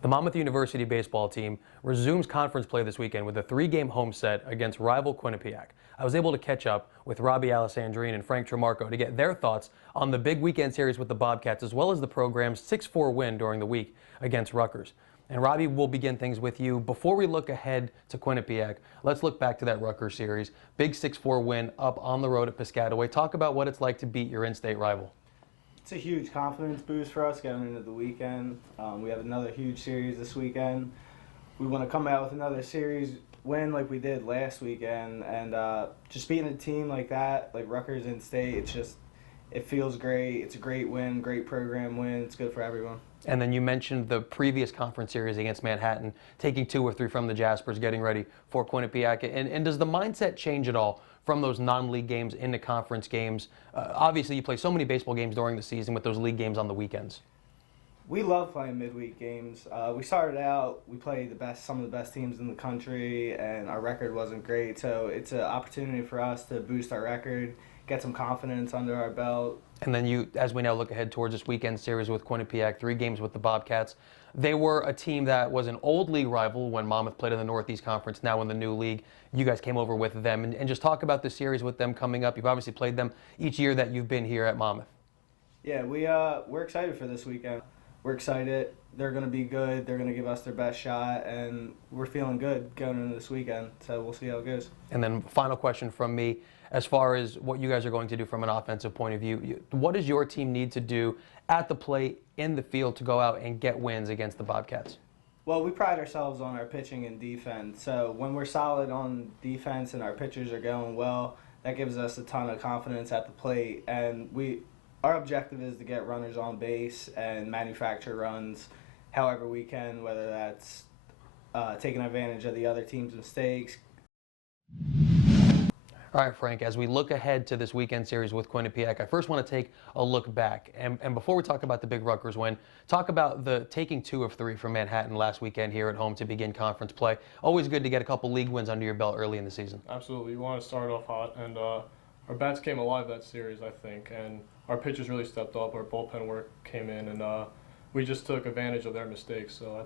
The Monmouth University baseball team resumes conference play this weekend with a 3-game home set against rival Quinnipiac. I was able to catch up with Robbie Alessandrine and Frank Trimarco to get their thoughts on the big weekend series with the Bobcats, as well as the program's 6-4 win during the week against Rutgers. And Robbie, we'll begin things with you. Before we look ahead to Quinnipiac, let's look back to that Rutgers series. Big 6-4 win up on the road at Piscataway. Talk about what it's like to beat your in-state rival. It's a huge confidence boost for us going into the weekend. We have another huge series this weekend. We want to come out with another series win like we did last weekend, and just beating a team like that, like Rutgers in state, it feels great. It's a great win, great program win. It's good for everyone. And then you mentioned the previous conference series against Manhattan, taking 2 or 3 from the Jaspers, getting ready for Quinnipiac. And does the mindset change at all from those non-league games into conference games? Obviously, you play so many baseball games during the season with those league games on the weekends. We love playing midweek games. We started out, we played some of the best teams in the country, and our record wasn't great. So it's an opportunity for us to boost our record, get some confidence under our belt. And then you, as we now look ahead towards this weekend series with Quinnipiac, 3 games with the Bobcats. They were a team that was an old league rival when Monmouth played in the Northeast Conference, now in the new league. You guys came over with them, and just talk about the series with them coming up. You've obviously played them each year that you've been here at Monmouth. Yeah, we're excited for this weekend. We're excited. They're going to be good. They're going to give us their best shot, and we're feeling good going into this weekend. So we'll see how it goes. And then final question from me, as far as what you guys are going to do from an offensive point of view, what does your team need to do at the plate, in the field, to go out and get wins against the Bobcats? Well, we pride ourselves on our pitching and defense. So when we're solid on defense and our pitchers are going well, that gives us a ton of confidence at the plate. And our objective is to get runners on base and manufacture runs however we can, whether that's taking advantage of the other team's mistakes. All right, Frank, as we look ahead to this weekend series with Quinnipiac, I first want to take a look back. And before we talk about the big Rutgers win, talk about the taking 2 of 3 from Manhattan last weekend here at home to begin conference play. Always good to get a couple league wins under your belt early in the season. Absolutely. You want to start off hot, and our bats came alive that series, I think, and our pitchers really stepped up. Our bullpen work came in, and we just took advantage of their mistakes. So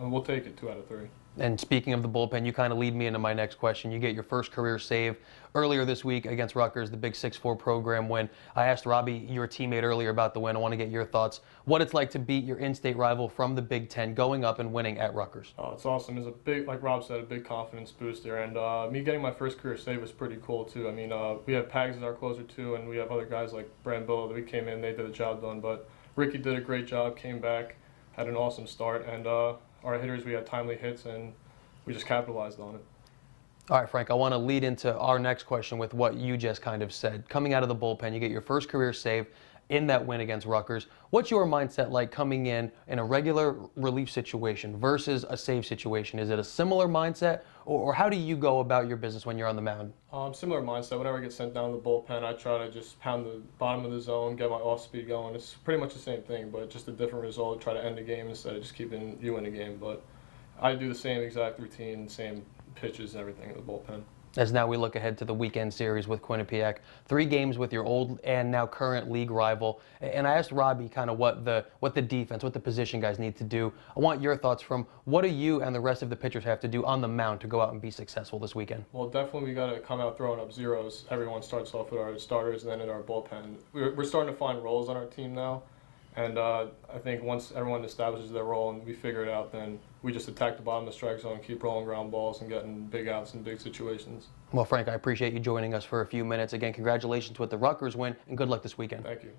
we'll take it 2 out of 3. And speaking of the bullpen, you kind of lead me into my next question. You get your first career save earlier this week against Rutgers, the big 6-4 program win. I asked Robbie, your teammate, earlier about the win. I want to get your thoughts. What it's like to beat your in-state rival from the Big Ten, going up and winning at Rutgers. Oh, it's awesome. It's a big, like Rob said, a big confidence booster. And me getting my first career save was pretty cool, too. I mean, we have Pags as our closer, too, and we have other guys like Brand Bill that we came in, they did the job done. But Ricky did a great job, came back, had an awesome start. And our hitters, we had timely hits, and we just capitalized on it. All right, Frank, I want to lead into our next question with what you just kind of said. Coming out of the bullpen, you get your first career save in that win against Rutgers. What's your mindset like coming in a regular relief situation versus a save situation? Is it a similar mindset, or how do you go about your business when you're on the mound? Similar mindset. Whenever I get sent down to the bullpen, I try to just pound the bottom of the zone, get my off-speed going. It's pretty much the same thing, but just a different result. Try to end the game instead of just keeping you in the game. But I do the same exact routine, same pitches and everything in the bullpen. As now we look ahead to the weekend series with Quinnipiac, 3 games with your old and now current league rival. And I asked Robbie kind of what the defense, what the position guys need to do. I want your thoughts from what do you and the rest of the pitchers have to do on the mound to go out and be successful this weekend? Well, definitely we got to come out throwing up zeros. Everyone starts off with our starters and then in our bullpen. We're starting to find roles on our team now. And I think once everyone establishes their role and we figure it out, then we just attack the bottom of the strike zone, keep rolling ground balls, and getting big outs in big situations. Well, Frank, I appreciate you joining us for a few minutes. Again, congratulations with the Rutgers win, and good luck this weekend. Thank you.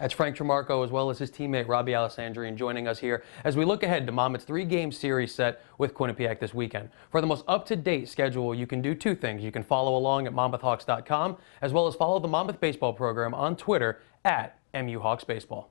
That's Frank Trimarco, as well as his teammate Robbie Alessandrine, joining us here as we look ahead to Monmouth's 3-game series set with Quinnipiac this weekend. For the most up-to-date schedule, you can do 2 things. You can follow along at MonmouthHawks.com, as well as follow the Monmouth baseball program on Twitter at MUHawksBaseball.